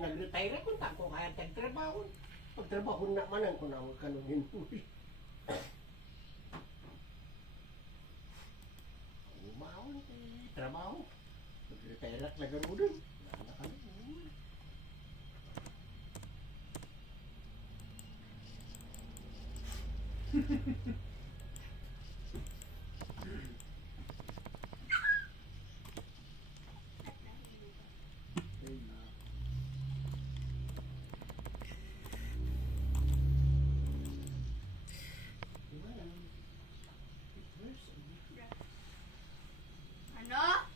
nag-retire ko, tako kaya tagtrabaho. Pagtrabaho na manan ko na ang kanungin mo. Umahon trabaho. Nag-retire at lagaro dun. Wala na kami. Ano?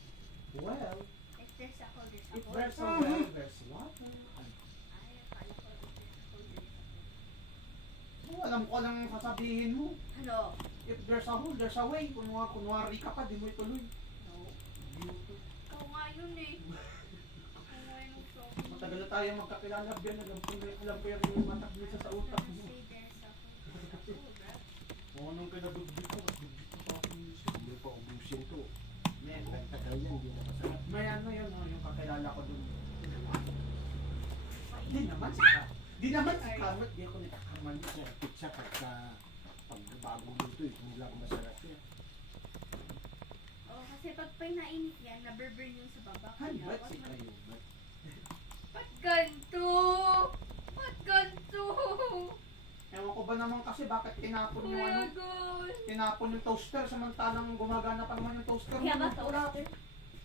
Well, If there's a hole, there's a if hole. there's a well, there's water. Ay, akala ko if there's a hole, there's a hole. Oh, alam ko lang sasabihin mo. Ano? If there's a hole, there's a way. Kunwari ka pa, di mo ituloy. No. Ikaw nga yun eh. Ikaw nga yung sabi. Matagal na tayo magkakilala, Bian. Alam ko yung mataklit sa utak mo. Say there's a hole, there's a hole, right? Oo, nung kinabudbit ko, mas budbit ko pa ako minsan. Hindi pa ubusin to. Men, Nagtagal yan, hindi na masarap. may ano yun, yung kakilala ko dun. Di naman si Carmen. Di naman si Carmen. Di ako nagkakarman yun. Kasi pizza pagka pagbago luto, hindi lang masarap yan. Oh, kasi pag pinainit yan, naburburn yung sa baba. Halbat si kayo. Ba't ganito? Ba't ganito? Ewan ko ba naman kasi bakit tinapon yung ano? God. Tinapon yung toaster samantalang gumagana pa naman yung toaster. Kaya ba Wala. toaster?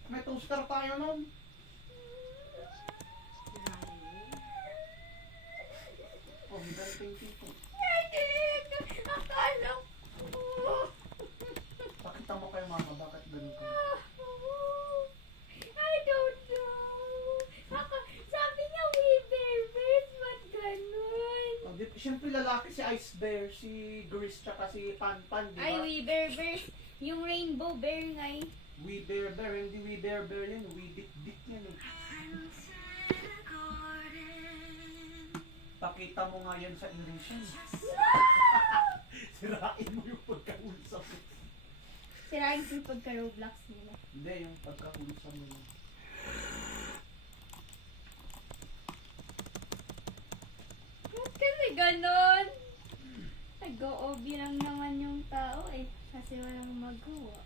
May toaster tayo nun. Oh, may dating tipo. Akala ko. Pakita mo kay mama bakit ganito. I don't know. Sabi niya we babies, ba't ganun? Oh, siyempre lalaki si Ice Bear, si Gris, tsaka si Pan Pan, di ba? Ay, we bears. Yung rainbow bear nga eh. We Bear Bear, hindi We Bear Bear yan. We Dick Dick yan eh. Pakita mo nga yan sa English yan. Sirain mo yung pagkausap. Sirain ko yung pagka-Roblox nila. Hindi, yung pagkausap mo yun. Ba't kasi ganon? Nag-OOB lang naman yung tao eh. Kasi walang magawa.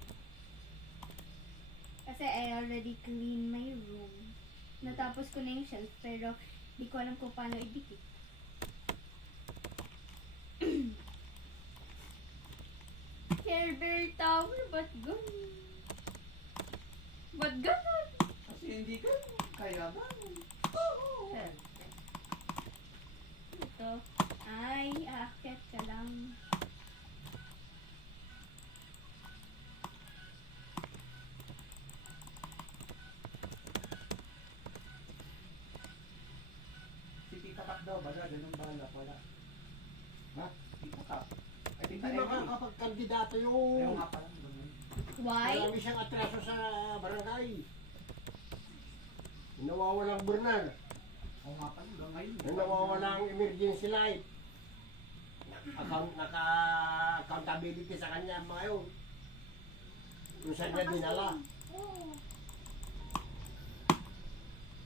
Kasi I already cleaned my room. Natapos ko na yung shelf pero di ko alam kung paano idikit. Care Bear Tower, ba't ganun? Ba't ganun? Kasi hindi ka, kaya ba? Oo. Ito. Ay, aakyat ka lang. Si Tita Kap daw, bala, ganun bala, wala. Ha? Tita Kap. Ay, Tita Hindi Eki. makakapagkandidato Ayaw yung... nga pala, ganun. Why? Marami siyang atraso sa barangay. Nawawalang burnal. Oo nga pala, hanggang ngayon. Nawawalang emergency light. Naka-accountability sa kanya mga yun. Kung saan niya dinala. Oo.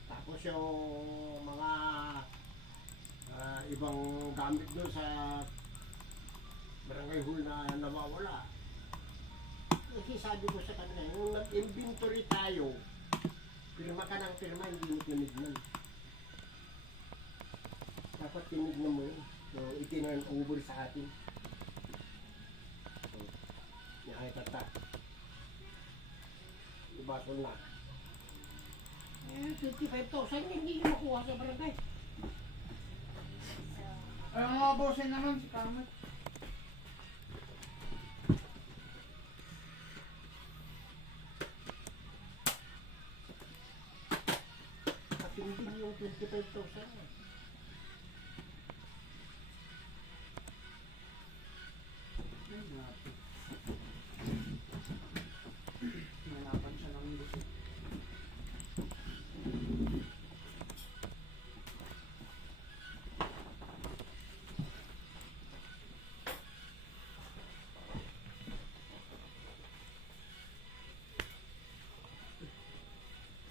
Tapos yung mga ibang gamit doon sa barangay hall na nawawala. Kasi sabi ko sa kanila, yung nag-inventory tayo, pirma ka ng pirma, hindi mo tinignan. Dapat tinignan mo yun. So, itinurn over sa atin. So, nakita. Ibasol na. 55,000 hindi nyo makuha sa barangay. Ay, mga bosin naman, si Carmen. At hindi yung 25,000. Ay, natin. Hanapan siya ng gusto.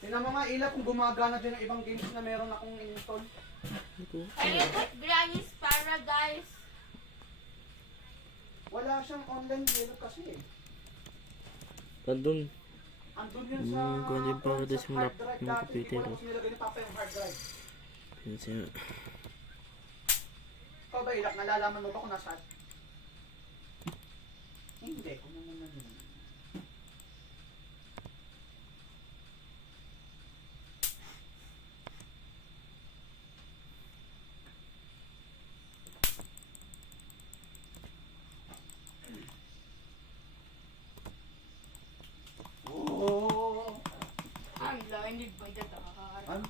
Tingnan mo nga nga Ila kung gumagana din ang ibang games na meron akong install. I look at Granny's Paradise. Wala siyang online game kasi eh. Nandun. Andun yun sa Kung hindi pa sa mo hard drive mga dati. Hindi ko computer. alam kung nilagay ni Papa yung hard drive. Yun siya. Ikaw ba Ilak, nalalaman mo ba kung nasaan? Hindi, kung naman yun. Oh, I'm blinded by the dark. I'm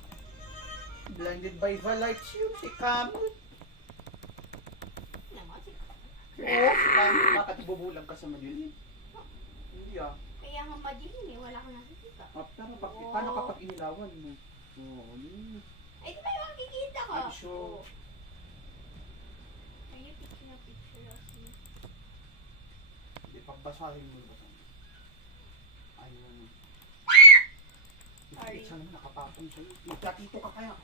blinded by the lights yun, si Kamut. Naman si Oo, si Kamut, bakit ibubulang ka sa madilim? Hindi ah. Kaya nga madilim eh, wala kang nakikita. Pero paano kapag inilawan mo? Oo, yun. Ay, di ba yung makikita ko? I'm sure. Can you picture a picture of me? Hindi, pagbasahin mo ba ito? Ayun. Sorry. Sana naman nakapatong sa'yo. Magkatito ka kaya.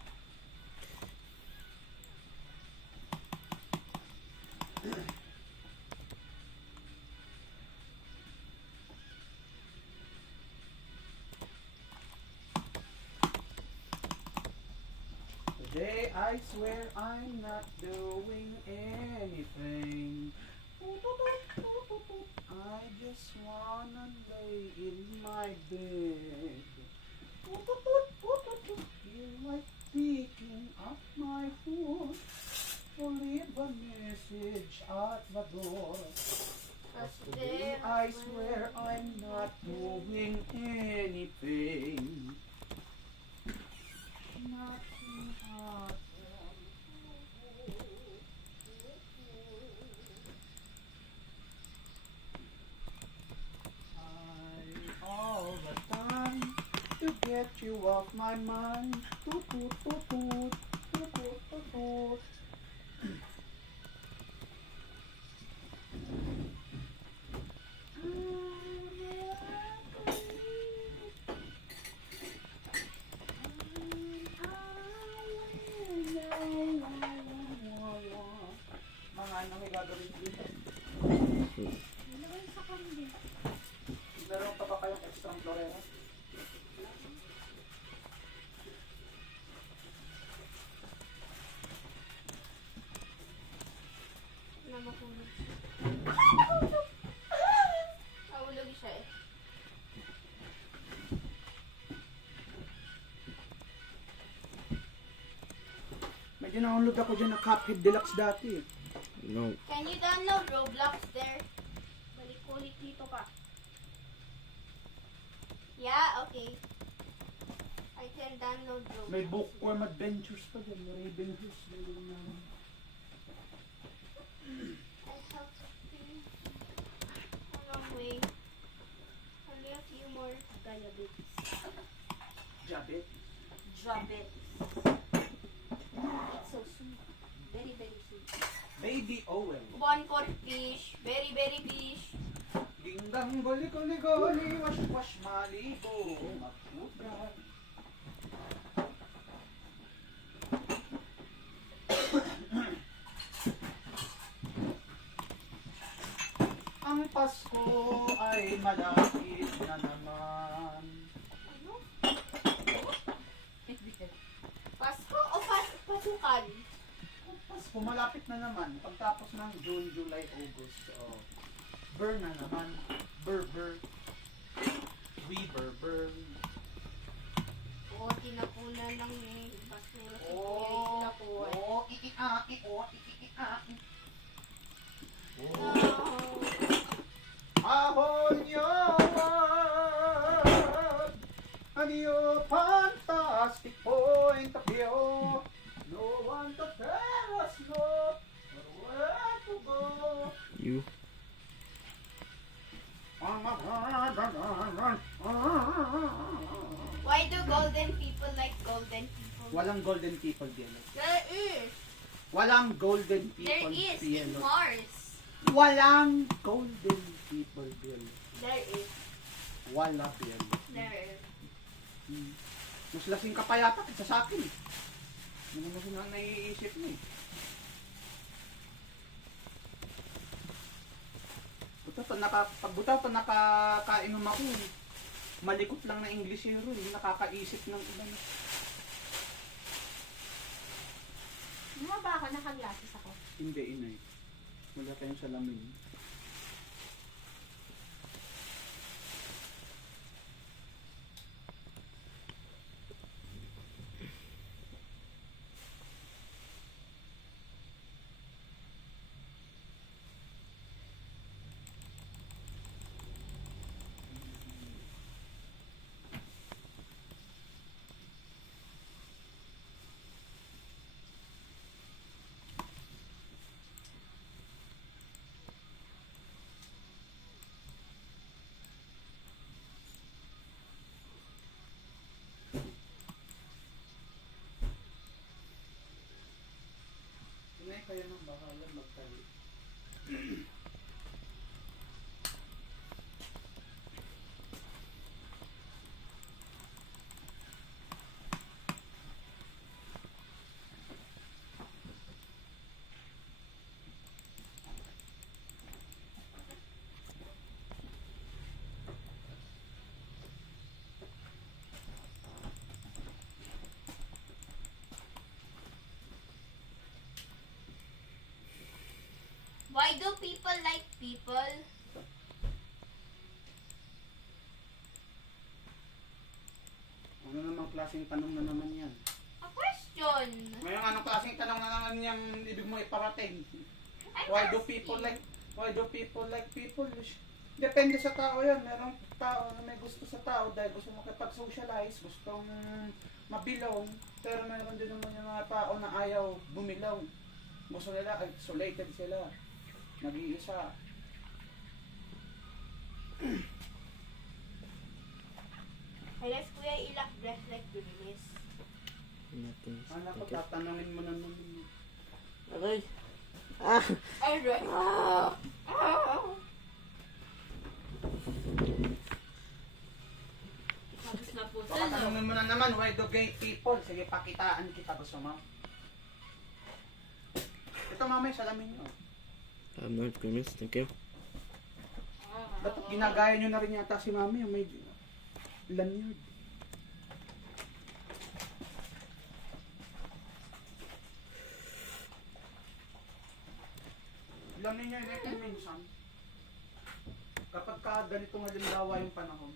Today I swear I'm not doing anything. I just wanna lay in my bed. Feel like picking up my phone or leave a message at the door. Cause Today I swear I'm not doing anything. Nothing happened. All the time to get you off my mind. Toot, toot, toot, toot, toot, toot, toot, toot. Mga ano may gagawin dito? Nalagay sa kanya. Meron pa ba kayong extra florera? Na mahulog siya. Nahulog siya eh. Medyo nahulog ako dyan ng Cuphead Deluxe dati eh. No. Can you download Roblox there? Balik ulit dito ka. Yeah, okay. I can download Roblox. May bookworm adventures pa dyan. Ravenhurst. I have to pee. A long way. Only a few more diabetes. Jabet. Diabetes. It's so sweet. Very, very sweet. Baby Owen. One for fish. Very, very fish. Dingdang goli goli goli. Wash wash malibo. Magpudra. Ang Pasko ay malapit na naman. Ano? Pasko o pasukan? Pasko malapit na naman. Pagtapos ng June, July, August. Oh. Burn na naman. Burr. We burr. Oo, tinapunan ng basura si Kuya. Oh, Tinapuan. oh, i-i-a-i, oh, i-i-a-i. No. Ahon your world, a new fantastic point of view. No one to tell us no, or where to go. You. Why do golden people like golden people? Walang golden people din. There is. Walang golden There people is din. in Mars. Walang golden people din. There is. Wala din. There is. Mas lasing ka pa yata kaysa sa akin eh. Ano mo sila naiisip mo eh. Pag nakakainom ako eh. Malikot lang na Englishero, hindi nakakaisip ng iba. Ano ba ako? Nakaglases ako. Hindi, inay. Wala tayong salamin. Inay, kayo nang bahala magtali. Why do people like people? Ano namang klaseng tanong na naman yan? A question. Ngayon, anong klaseng tanong na naman yung ibig mo iparating? I'm Why do asking. people like people? Depende sa tao yan. Merong tao na may gusto sa tao dahil gusto makipag-socialize, gustong mabilong. Pero meron din naman yung mga tao na ayaw bumilong. Gusto nila, isolated sila. Nag-iisa. I guess Kuya Ilak dress like Bibilis. Nothing. Anak ko, Thank you. tatanungin mo na naman. Aray. Ah! Alright. Tapos na po. Baka tanungin mo na naman, why do gay people? Sige, pakitaan kita. Gusto mo? Ito mamay, salamin nyo. I'm not convinced. Thank you. Dapat ginagaya nyo na rin yata si mami yung may lanyard. Alam niyo yun, minsan, kapag ka ganitong halimbawa yung panahon,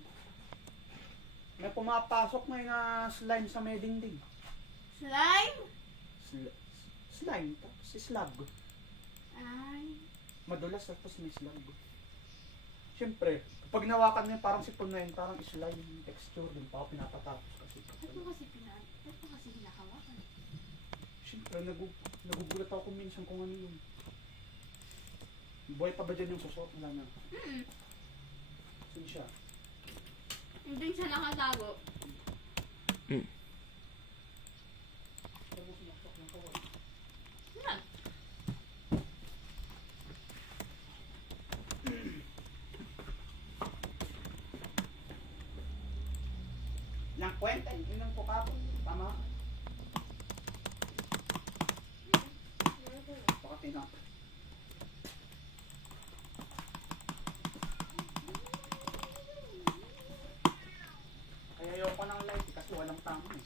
may pumapasok na na slime sa may dingding. Slime? Slime, tapos slug. Ay. Madulas tapos may slug. Siyempre, kapag nawakan mo yun, parang sipon na yun, parang slime yung texture din, pa ako pinapatapos kasi. Ba't mo kasi hinakawakan? Siyempre, nagugulat ako kung minsan kung ano yun. Buhay pa ba dyan yung susot? Wala na. Saan siya? Hindi siya nakatago. Saan mo sinaksak ng kawal? Yan. Nang kwenta, yun ang kukapon. Tama. Baka tinak. Kaya ayoko ng light kasi walang tama eh.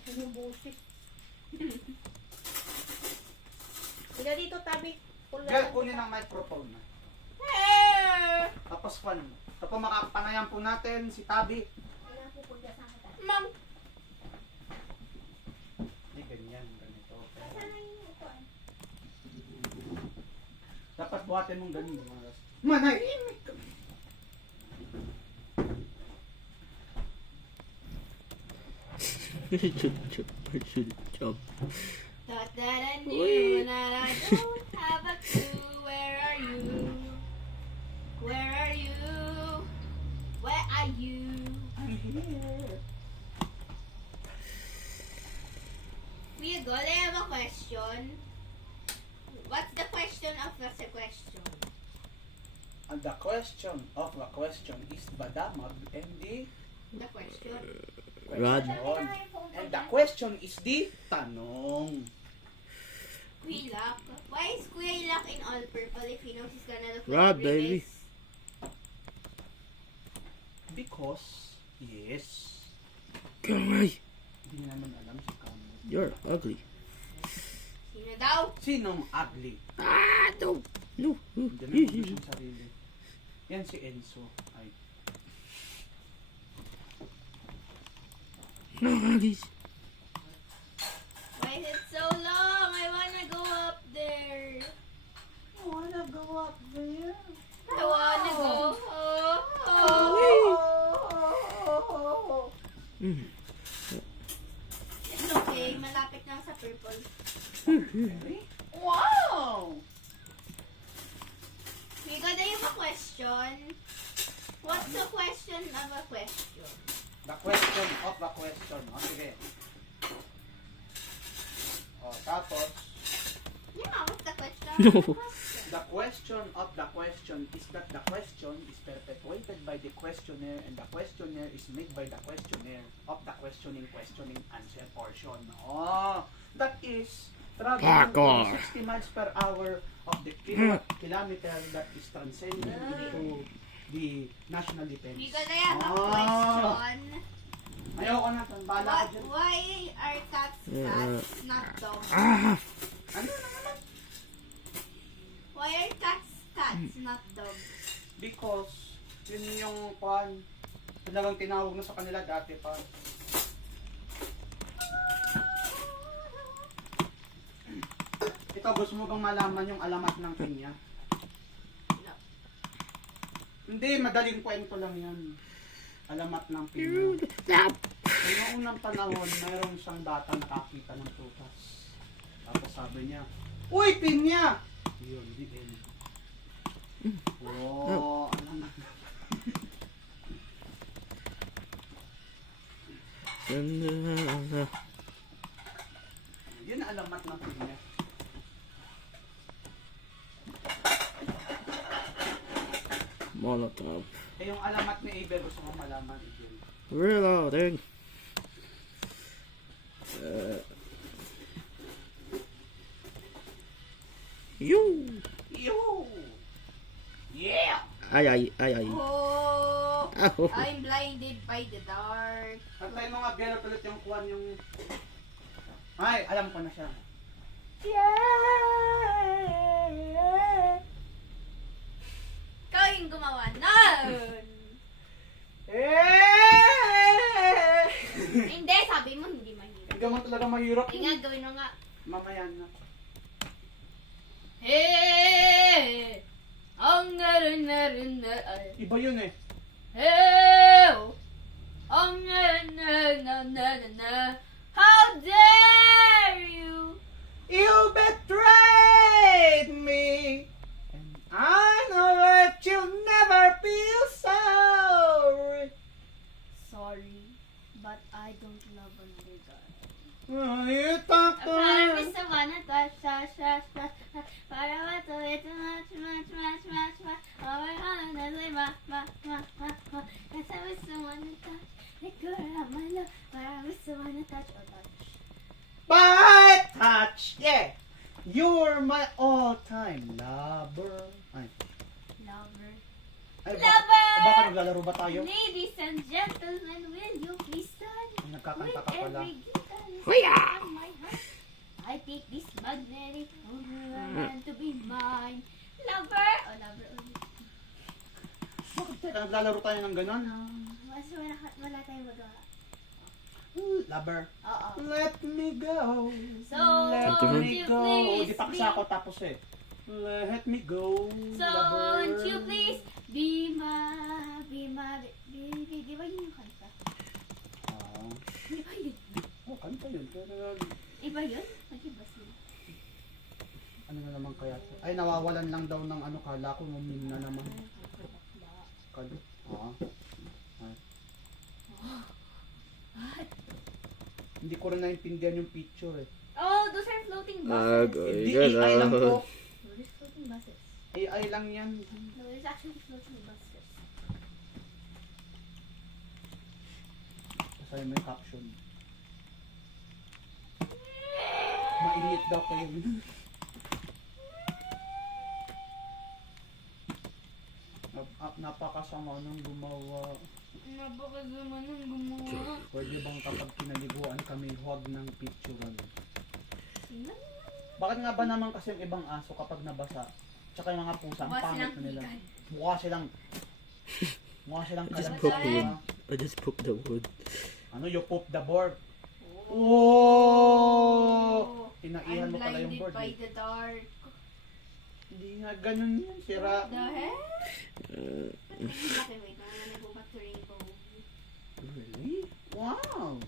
Ito yung busit. Sige dito, tabi. Girl, kunin ang microphone na. Tapos pa naman. Tapos makapanayan po natin si Tabi. Ma'am. Hindi ganyan, ganito. Dapat buhatin mong ganun. Manahimik ka. Should job. Thought that I knew that I don't have a clue. Where are you? Where are you? Where are you? I'm here. have a question. What's the question of the question? And the question of the question is badamag and the The question. Rod. question. And the question is the tanong. Quilak. Why is Quilak in all purple if he knows he's gonna look Rob, like baby. Ribis? Because, yes. Kamay. Hindi naman alam si Kamo. You're ugly. Sino daw? Sinong ugly? Ah, no. No. Hindi naman gusto siyang sarili. Yan si Enzo. Ay. No, ugly. Why is it so long? I wanna go up there. I wanna go up there. I wanna go. Mm. It's okay. Malapit lang sa purple. Okay. Wow! We got a question. What's the question of a question? The question of the question. O, sige. O, tapos, Yeah, what's the question? No. Of the question? the question of the question is that the question is perpetuated by the questionnaire and the questionnaire is made by the questionnaire of the questioning answer portion. Oh, that is traveling Parkour. 60 miles per hour of the kilometer that is transcending into the national defense. We got a Ah. question. Ayoko na, bala ko dyan. Why are cats cats, not dogs? Ah. Ano na naman? Why are cats cats, not dogs? Because, yun yung pan, talagang tinawag na sa kanila dati pa. Ikaw, gusto mo bang malaman yung alamat ng pinya? No. Hindi, madaling kwento lang yan. Alamat ng pinya. Stop. Sa noong unang panahon, mayroong isang bata nakakita ng prutas. Tapos sabi niya, "Uy, pinya!" Yun, di din. Oh, alam na. Yun ang alamat ng pinya. Molotov. Eh, yung alamat ni Abel, gusto mo malaman, Abel. Reloading. You. Yo! Yeah! Ay, ay, ay, ay. Oh, Oh. I'm blinded by the dark. At mo nga, Bella, ulit yung kuwan yung... Ay, alam ko na siya. Ikaw yung gumawa nun. Hindi, sabi mo hindi mahirap. Hindi mo talaga mahirap. Hindi nga, gawin mo nga. Mamaya na. Hey! Ang narin ay. Iba yun eh. Hey! Ang na. How dare you! You betrayed me, and I know that you'll never feel sorry. Sorry, but I don't love another guy. You talk to Para her. gusto ko na touch. Para matuloy too much. Oh my God, kasi gusto mo na touch. Nagkura man lang. Para gusto mo na touch. O touch. By touch, yeah. You're my all-time lover. Ay, Lover. ay Lover! baka naglalaro ba tayo? Ladies and gentlemen, will you please stand? Ay, nagkakanta With ka pala. every guitar Huya! on my heart, I take this magnetic woman to be mine. Lover! O, lover ulit. Bakit teka, naglalaro tayo ng ganon? Mas wala tayong magawa. Lover. Oo. Let me go. So, Let won't me you go. please Di pa kasi ako tapos eh. Let me go. So, lover. won't you please be my baby? Di ba yun yung kanta? Ah. Di ba yun? Oh, kanta yun. Pero, Iba yun? Mag-iba sila. ano na naman kaya? Ay, nawawalan lang daw ng ano, kala ko mumin na naman. Kalo. Ah. Ay. Hindi ko rin naintindihan yung picture eh. Oh, those are floating Ah, buses. Hindi, good. AI lang po. No, these floating buses. AI lang yan. No, there's actually floating buses. Kasi may caption. Mainit daw kayo. Napakasama nang gumawa. Napakasama nang gumawa. Pwede bang kapag kinaliguan kami, huwag ng picturean? Sino? Bakit nga ba naman kasi yung ibang aso kapag nabasa, tsaka yung mga pusa, ang Mukha pangit silang na nila. hikad. Mukha silang Just kalat. poke Ba't the yan? wood. I just poke the wood. Ano, you poop the board. Oh. Oh! Inaihan I'm mo pala yung blinded board. by Eh. the dark. Hindi nga ganun yan, sira. The heck? Okay, wait. I'm gonna go back to Rainbow. Really? Wow!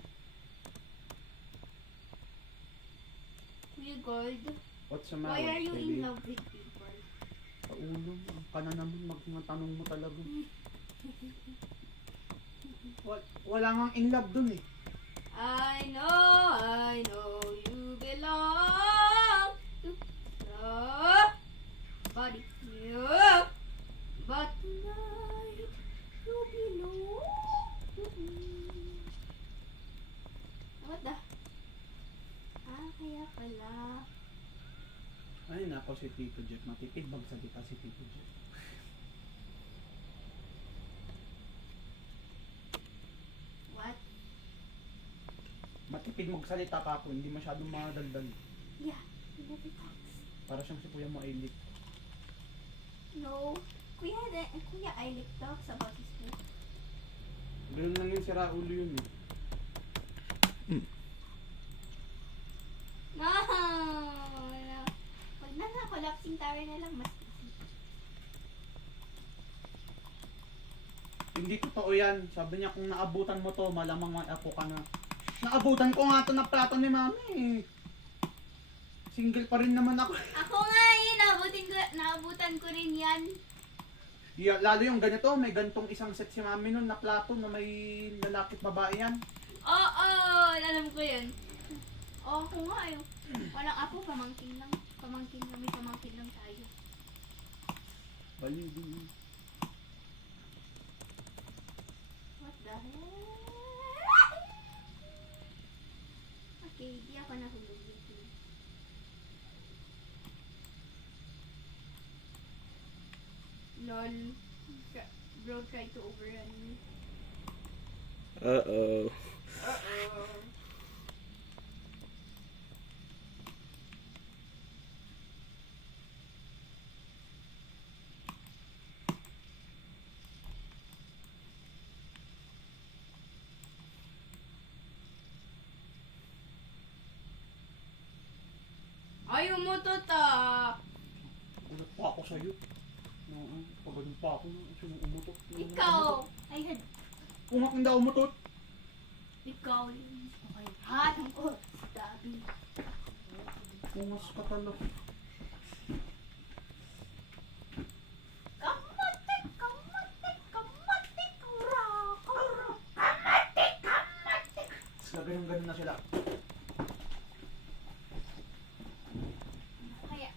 Kuya Gold, What's the matter, why are you baby? in love with people? Paulo, ang kana naman magtanong mo talaga. Wala nga in love dun eh. I know you belong to somebody new, but tonight you belong to me. What the? Kaya pala. Ay nako si Tito Jeff, matipid magsalita si Tito Jeff. What? Matipid magsalita ka ako, hindi masyadong madaldal. Yeah, he never talks. Para siyang si Kuya Mailit. No. Kuya Eilic talks about his book. Ganun lang yun si Raulo yun eh. No! Pag na collapsing tower na lang, mas Hindi totoo yan. Sabi niya kung naabutan mo to, malamang may apo ka na. Naabutan ko nga to na plato ni mami eh. Single pa rin naman ako. Ako nga eh, naabutan ko rin yan. Yeah, lalo yung ganito, may gantong isang set si mami nun na plato na may lalapit babae yan. Oo, alam ko yun. Oo, ako nga eh. Walang apo, pamangkin lang. May pamangkin lang tayo. Baliw. What the heck? Okay, di ako nahulog dito. Lol. Bro tried to overrun me. Uh-oh. Uh-oh. Ay, umutot ah! Ulat pa ako sa'yo. Oo, pag ganun pa ako, umutot. Ikaw! I had... Kung ako hindi ako umutot. Ikaw yun. Okay. Hanang ko. Dabi. Ungas ka talaga. Kamatik! Kamatik! Kamatik! Kura! Kura! Kamatik! Kamatik! Sila ganun na sila.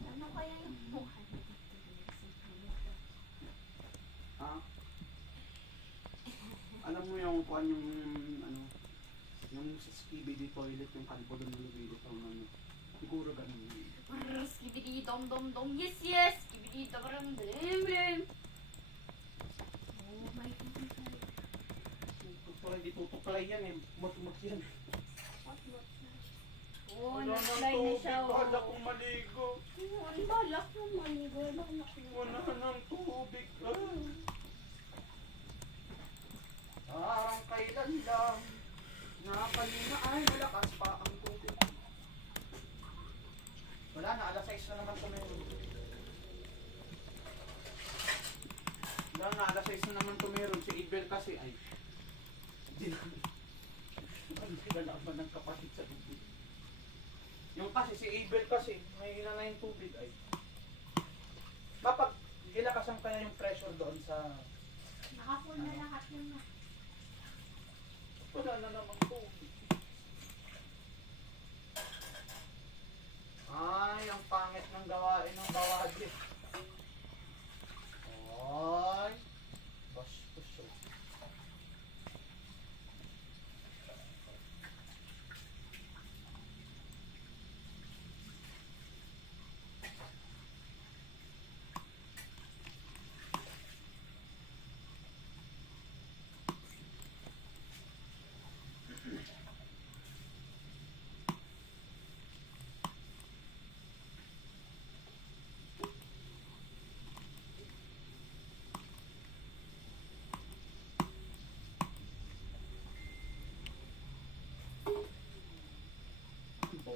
Ano kaya yung buhay? Ha? Alam mo yung kuan yung ano, yung sa skibidi toilet, yung kalbo doon nilagay dito ng ano. Siguro ganun. Skibidi dom dom dom. Yes, yes! Skibidi dom dom dom. Oh my God. Parang di tutuklay yan eh. Mat yan. Oh, nag-fly na siya. Wala Oh. kong maligo. Ang balak naman. Balak na. Wala ng tubig. Parang kailan lang na kanina ay malakas pa ang tubig. Wala na, alas 6 na naman tumeron. Wala na, alas 6 na naman tumeron. Si Ibel kasi ay hindi naman nilalaman ng kapatid sa tubig. Yung kasi si Abel kasi, may hila na yung tubig ay. Kapag ilakasan kaya yung pressure doon sa... Naka-full na lahat yun na. Wala na namang tubig.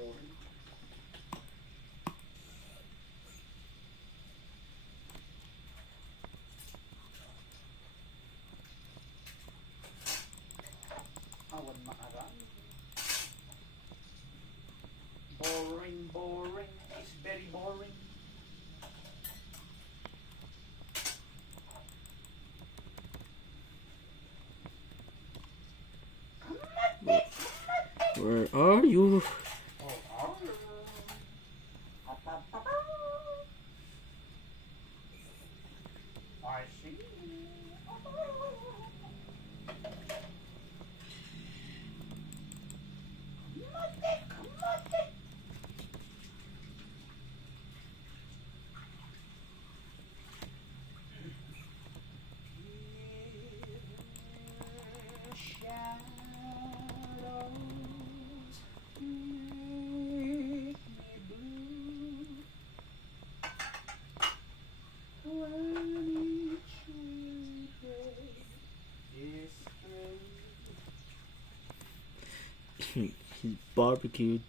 boring. Awan maarang. Boring, boring. It's very boring. Where are you? I see. Shadows make me blue when each day is through. He's barbecued.